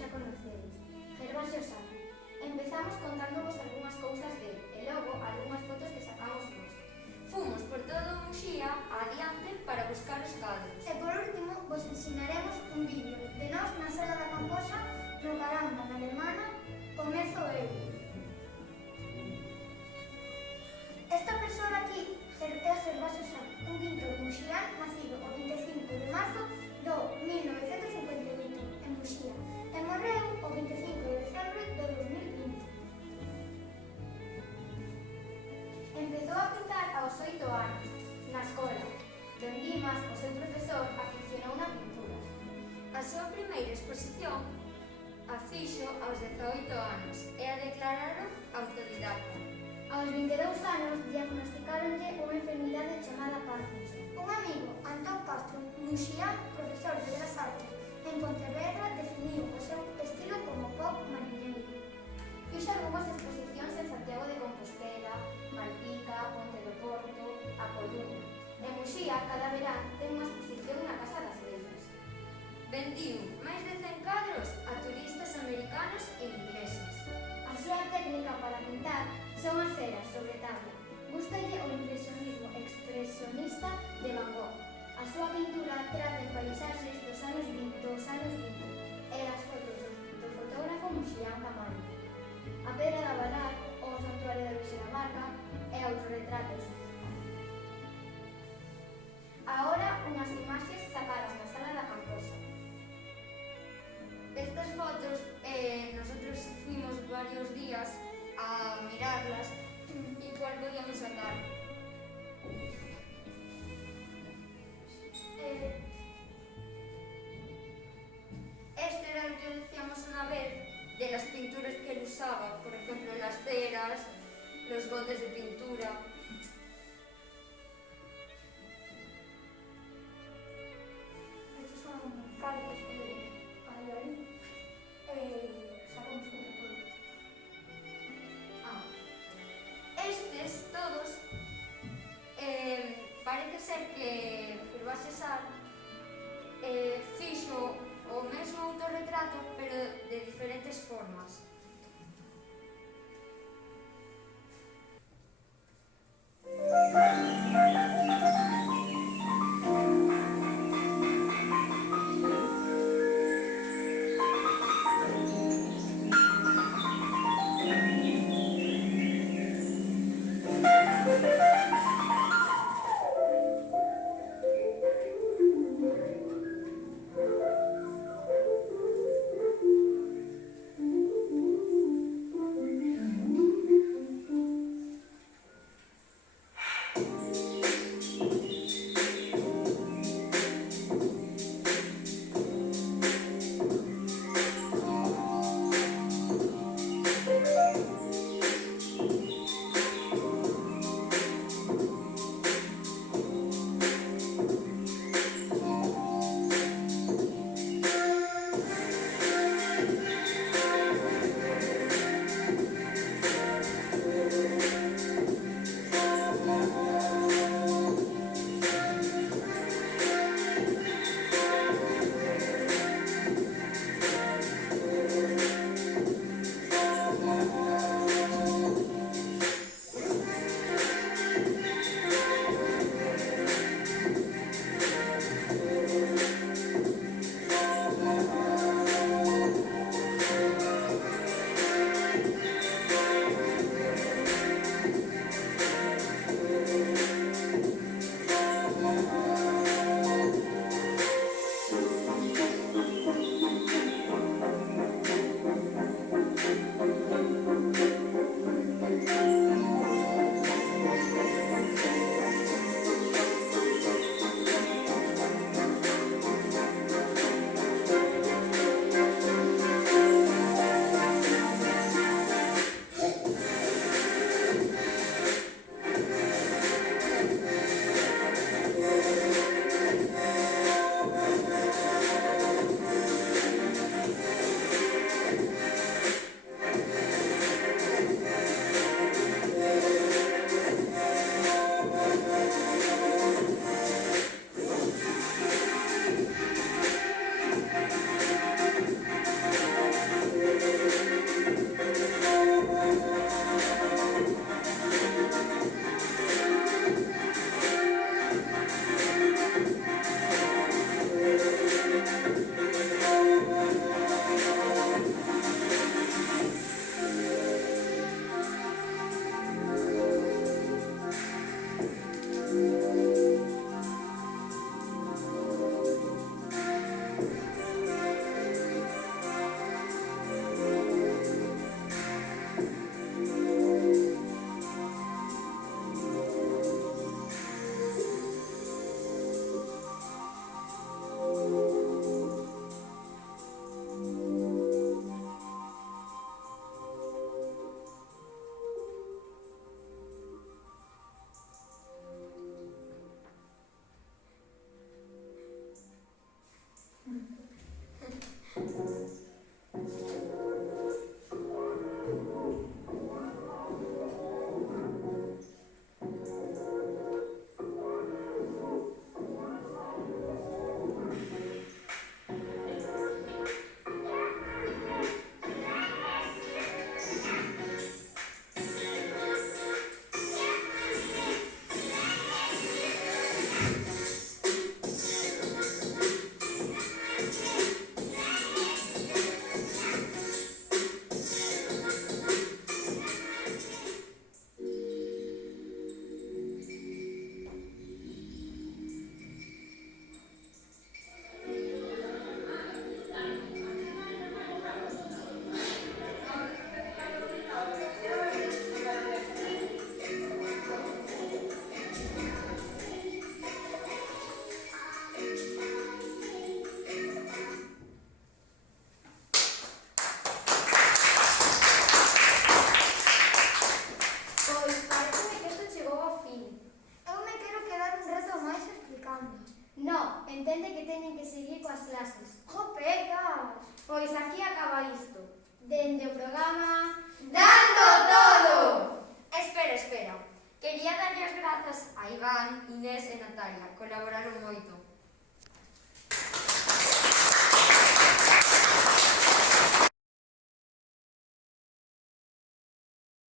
xa conocedes, Gervasio Sá. Empezamos contándovos algunhas cousas dele e logo algunhas fotos que sacamos nós. Fomos por todo Muxía adiante para buscar os cadros. E por último, vos ensinaremos un vídeo de nós na sala da Camposa no Caramba, na Alemana, comezo eu. Esta persoa aquí é Gervasio Sá, un pintor muxián nacido o 25 de marzo do 1958 en Muxía e morreu o 25 de decembro do 2020. Empezou a pintar aos 8 anos, na escola. Don Dimas, o seu profesor, aficionou na pintura. A súa primeira exposición a fixo aos 18 anos e a declararon autodidacta. Aos 22 anos diagnosticáronlle unha enfermidade chamada Parkinson. Un amigo, Antón Castro Muxián, profesor de Belas Artes en Pontevedra, definiu o seu estilo como pop mariñeiro. Fixo algunhas exposicións en Santiago de Compostela, Malpica, Ponte do Porto, A Coruña. En Muxía, cada verán, ten unha exposición na Casa das Vellas. Vendiu máis de 100 cadros a turistas americanos e ingleses. A súa técnica para pintar son as ceras sobre tabla. Gústalle o impresionismo expresionista de Van Gogh. A súa pintura trata en paisaxes dos anos 20 e as fotos do fotógrafo muxián Tamayo. A Pedra da Valar, o Santuario da Virxe da Marca e autorretratos. Agora, unhas imaxes sacadas na sala da Camposa. Estas fotos, nosotros fuimos varios días a mirarlas y cuál podíamos sacar. Este era el que decíamos una vez de las pinturas que él usaba, por ejemplo las ceras, los botes de pintura. Estos son cartas que hay ahí. Sacamos un polvo. Estes todos parece ser que Gervasio Sá fixo o mesmo autorretrato pero de diferentes formas. súas clases. Jopecas! Pois aquí acaba isto. Dende o programa... Dando todo! Espera. Quería darlle as grazas a Iván, Inés e Natalia. Colaboraron moito.